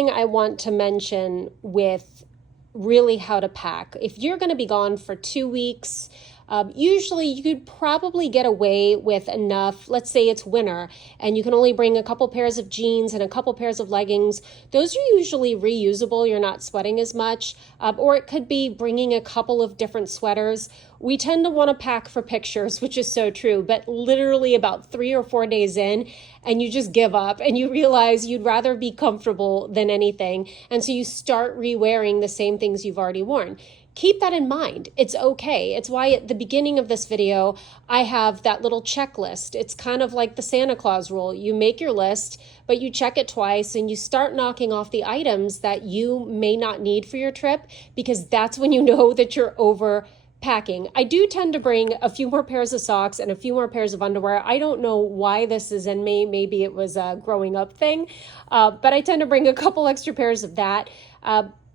thing I want to mention with really how to pack. If you're going to be gone for 2 weeks, usually you could probably get away with enough. Let's say it's winter and you can only bring a couple pairs of jeans and a couple pairs of leggings. Those are usually reusable. You're not sweating as much. Or it could be bringing a couple of different sweaters. We tend to want to pack for pictures, which is so true, but literally about 3 or 4 days in, and you just give up and you realize you'd rather be comfortable than anything. And so you start re-wearing the same things you've already worn. Keep that in mind. It's okay. It's why at the beginning of this video, I have that little checklist. It's kind of like the Santa Claus rule. You make your list, but you check it twice and you start knocking off the items that you may not need for your trip, because that's when you know that you're overpacking. I do tend to bring a few more pairs of socks and a few more pairs of underwear. I don't know why this is in me. Maybe it was a growing up thing, but I tend to bring a couple extra pairs of that.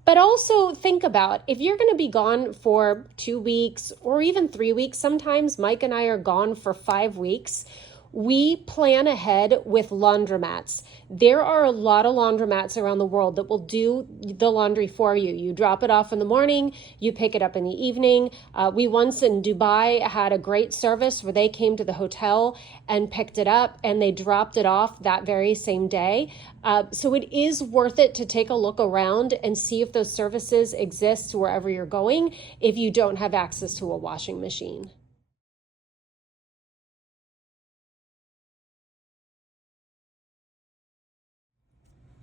But also think about, if you're going to be gone for 2 weeks or even 3 weeks, sometimes Mike and I are gone for 5 weeks. We plan ahead with laundromats. There are a lot of laundromats around the world that will do the laundry for you. You drop it off in the morning, you pick it up in the evening. We once in Dubai had a great service where they came to the hotel and picked it up and they dropped it off that very same day. So it is worth it to take a look around and see if those services exist wherever you're going if you don't have access to a washing machine.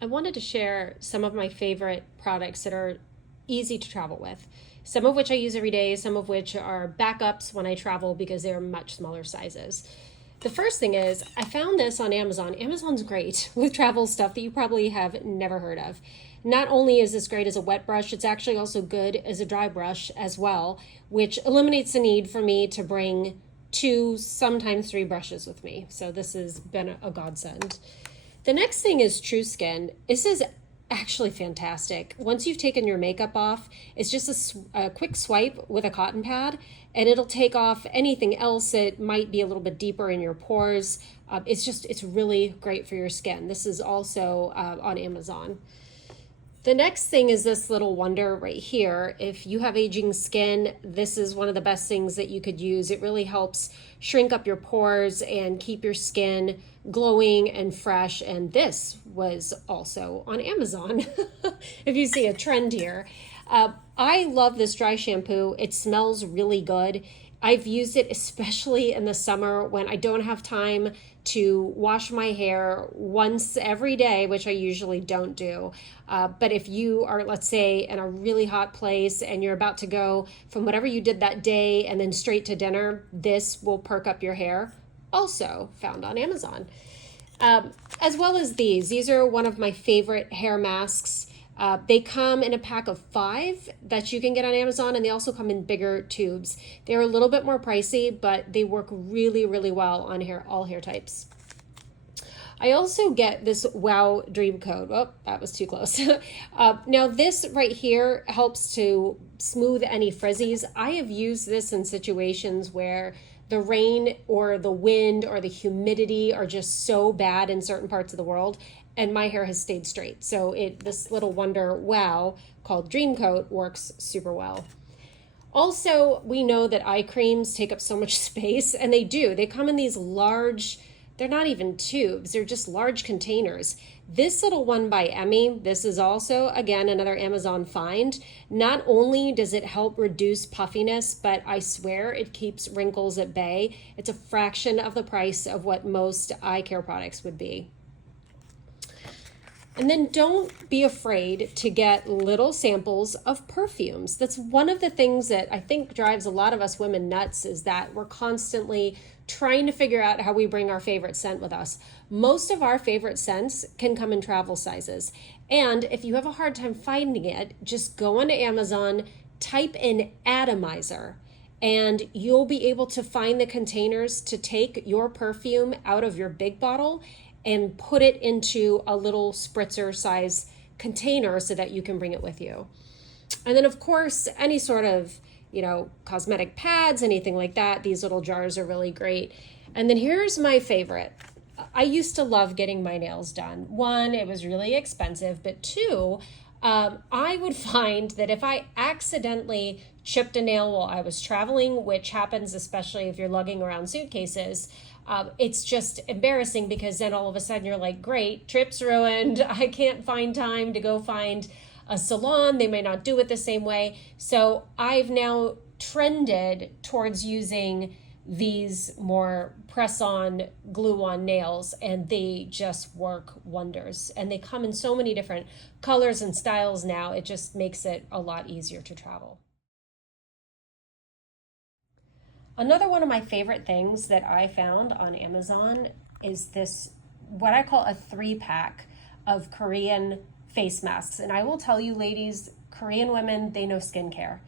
I wanted to share some of my favorite products that are easy to travel with, some of which I use every day, some of which are backups when I travel because they're much smaller sizes. The first thing is, I found this on Amazon. Amazon's great with travel stuff that you probably have never heard of. Not only is this great as a wet brush, it's actually also good as a dry brush as well, which eliminates the need for me to bring 2, sometimes 3 brushes with me. So this has been a godsend. The next thing is True Skin. This is actually fantastic. Once you've taken your makeup off, it's just a quick swipe with a cotton pad and it'll take off anything else that might be a little bit deeper in your pores. It's really great for your skin. This is also on Amazon. The next thing is this little wonder right here. If you have aging skin, this is one of the best things that you could use. It really helps shrink up your pores and keep your skin glowing and fresh. And this was also on Amazon, if you see a trend here. I love this dry shampoo. It smells really good. I've used it especially in the summer when I don't have time to wash my hair once every day, which I usually don't do. But if you are, let's say, in a really hot place and you're about to go from whatever you did that day and then straight to dinner, this will perk up your hair. Also found on Amazon. As well as these. These are one of my favorite hair masks. They come in a pack of 5 that you can get on Amazon, and they also come in bigger tubes. They're a little bit more pricey, but they work really, really well on all hair types. I also get this Wow Dream Coat. Oh, that was too close. Now this right here helps to smooth any frizzies. I have used this in situations where the rain or the wind or the humidity are just so bad in certain parts of the world, and my hair has stayed straight. So this little wonder wow called Dream Coat works super well. Also, we know that eye creams take up so much space, and they do. They come in these large, they're not even tubes, they're just large containers. This little one by Emmy, this is also, again, another Amazon find. Not only does it help reduce puffiness, but I swear it keeps wrinkles at bay. It's a fraction of the price of what most eye care products would be. And then don't be afraid to get little samples of perfumes. That's one of the things that I think drives a lot of us women nuts, is that we're constantly trying to figure out how we bring our favorite scent with us. Most of our favorite scents can come in travel sizes. And if you have a hard time finding it, just go onto Amazon, type in atomizer, and you'll be able to find the containers to take your perfume out of your big bottle and put it into a little spritzer size container so that you can bring it with you. And then of course, any sort of, cosmetic pads, anything like that, these little jars are really great. And then here's my favorite. I used to love getting my nails done. One, it was really expensive, but two, I would find that if I accidentally chipped a nail while I was traveling, which happens especially if you're lugging around suitcases, it's just embarrassing because then all of a sudden you're like, great, trip's ruined. I can't find time to go find a salon. They may not do it the same way. So I've now trended towards using these more press-on, glue-on nails, and they just work wonders. And they come in so many different colors and styles now. It just makes it a lot easier to travel. Another one of my favorite things that I found on Amazon is this, what I call a 3-pack of Korean face masks. And I will tell you, ladies, Korean women, they know skincare.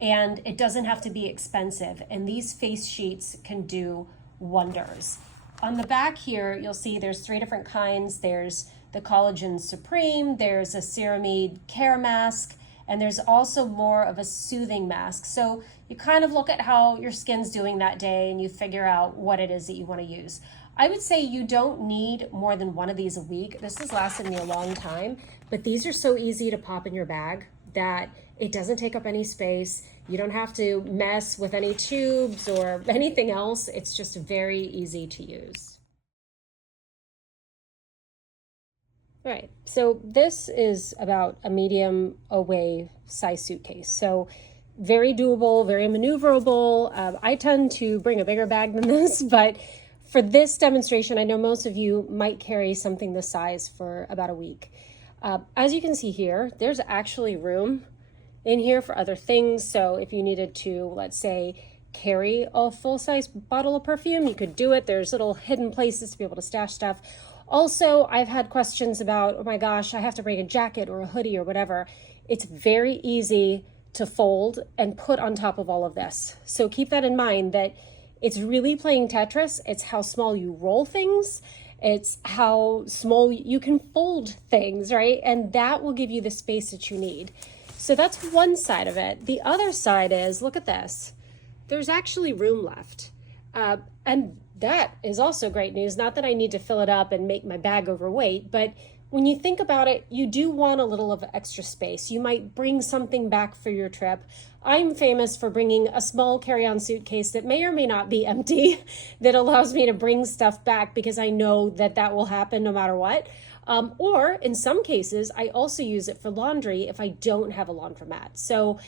And it doesn't have to be expensive. And these face sheets can do wonders. On the back here, you'll see there's 3 different kinds. There's the Collagen Supreme, there's a Ceramide Care Mask, and there's also more of a soothing mask. So you kind of look at how your skin's doing that day and you figure out what it is that you want to use. I would say you don't need more than one of these a week. This has lasted me a long time, but these are so easy to pop in your bag that it doesn't take up any space. You don't have to mess with any tubes or anything else. It's just very easy to use. All right, so this is about a medium away size suitcase. So very doable, very maneuverable. I tend to bring a bigger bag than this, but for this demonstration, I know most of you might carry something this size for about a week. As you can see here, there's actually room in here for other things. So if you needed to, let's say, carry a full-size bottle of perfume, you could do it. There's little hidden places to be able to stash stuff. Also, I've had questions about, oh my gosh, I have to bring a jacket or a hoodie or whatever. It's very easy to fold and put on top of all of this. So keep that in mind, that it's really playing Tetris. It's how small you roll things. It's how small you can fold things, right? And that will give you the space that you need. So that's one side of it. The other side is, look at this. There's actually room left. And that is also great news. Not that I need to fill it up and make my bag overweight, but when you think about it, you do want a little of extra space. You might bring something back for your trip. I'm famous for bringing a small carry-on suitcase that may or may not be empty that allows me to bring stuff back because I know that that will happen no matter what. Or in some cases, I also use it for laundry if I don't have a laundromat. So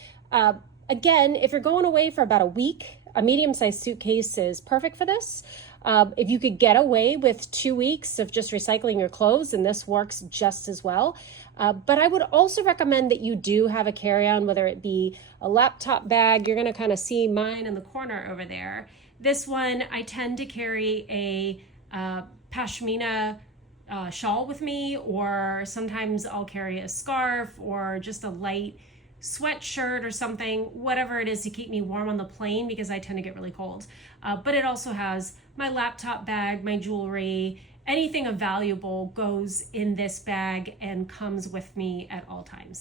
again, if you're going away for about a week, a medium-sized suitcase is perfect for this. If you could get away with 2 weeks of just recycling your clothes, and this works just as well. But I would also recommend that you do have a carry-on, whether it be a laptop bag. You're going to kind of see mine in the corner over there. This one, I tend to carry a pashmina shawl with me, or sometimes I'll carry a scarf or just a light sweatshirt or something, whatever it is to keep me warm on the plane because I tend to get really cold. But it also has my laptop bag, my jewelry, anything of valuable goes in this bag and comes with me at all times.